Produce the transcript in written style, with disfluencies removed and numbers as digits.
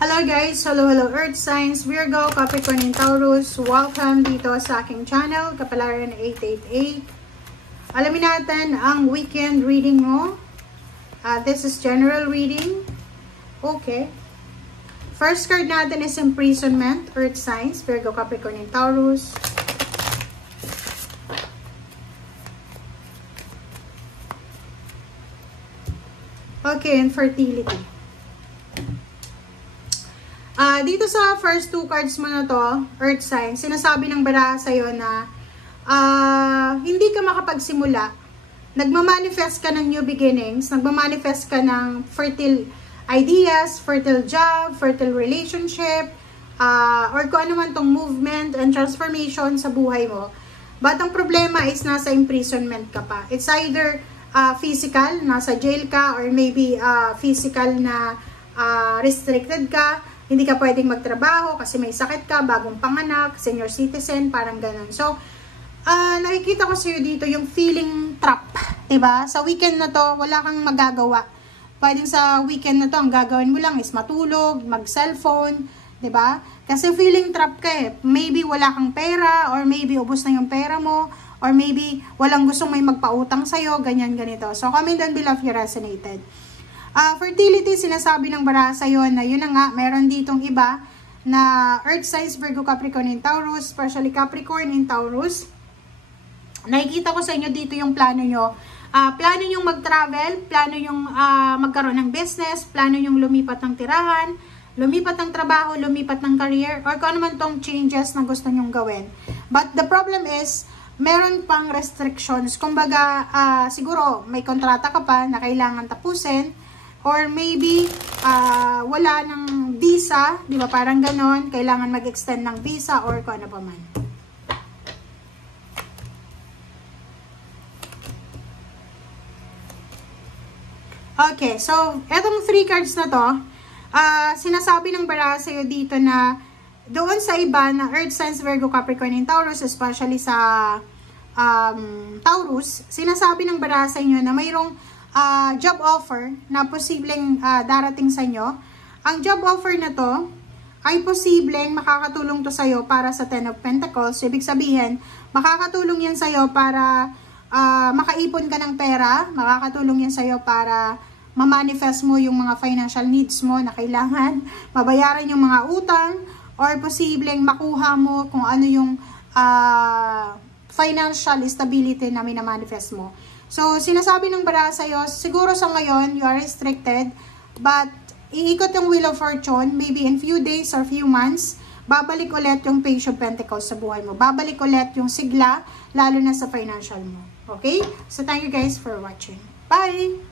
Hello guys! Hello Earth Signs, Virgo, Capricorn, and Taurus. Welcome dito sa aking channel, Kapalaran 888. Alamin natin ang weekend reading mo. This is general reading. Okay. First card natin is Imprisonment, Earth Signs, Virgo, Capricorn, and Taurus. Okay, and Fertility. Dito sa first two cards mo na to, Earth Sign, sinasabi ng baraha sa'yo na hindi ka makapagsimula. Nagmamanifest ka ng new beginnings, nagmamanifest ka ng fertile ideas, fertile job, fertile relationship, or kung ano man tong movement and transformation sa buhay mo. But ang problema is nasa imprisonment ka pa. It's either physical, nasa jail ka, or maybe physical na restricted ka. Hindi ka pwedeng magtrabaho kasi may sakit ka, bagong panganak, senior citizen, parang ganun. So, nakikita ko sa'yo dito yung feeling trap, diba? Sa weekend na to, wala kang magagawa. Pwedeng sa weekend na to, ang gagawin mo lang is matulog, mag-cellphone, diba? Kasi feeling trap ka eh. Maybe wala kang pera, or maybe ubos na yung pera mo, or maybe walang gustong may magpautang sa'yo, ganyan, ganito. So, comment down below if you resonated. Fertility, sinasabi ng baraha sa'yo na yun na nga, meron ditong iba na Earth Signs, Virgo, Capricorn, and Taurus, especially Capricorn and Taurus. Nakikita ko sa inyo dito yung plano nyo. Plano yung mag-travel, plano yung magkaroon ng business, plano yung lumipat ng tirahan, lumipat ng trabaho, lumipat ng career, or kung ano man tong changes na gusto nyong gawin. But the problem is, meron pang restrictions. Kumbaga, siguro may kontrata ka pa na kailangan tapusin, or maybe, wala ng visa, di ba? Parang ganon, kailangan mag-extend ng visa or kung ano pa man. Okay, so, etong 3 cards na to, sinasabi ng baraha sa'yo dito na doon sa iba na Earth Signs, Virgo, Capricorn, and Taurus, especially sa Taurus, sinasabi ng baraha sa inyo na mayroong job offer na posibleng darating sa inyo. Ang job offer na to ay posibleng makakatulong to sa'yo para sa Ten of Pentacles. So, ibig sabihin, makakatulong yan sa'yo para makaipon ka ng pera, makakatulong yan sa'yo para ma-manifest mo yung mga financial needs mo na kailangan, mabayaran yung mga utang, or posibleng makuha mo kung ano yung financial stability na minamanifest mo. So, sinasabi ng baraha sa'yo, siguro sa ngayon, you are restricted, but iikot yung Wheel of Fortune, maybe in few days or few months, babalik ulit yung Page of Pentacles sa buhay mo. Babalik ulit yung sigla, lalo na sa financial mo. Okay? So, thank you guys for watching. Bye!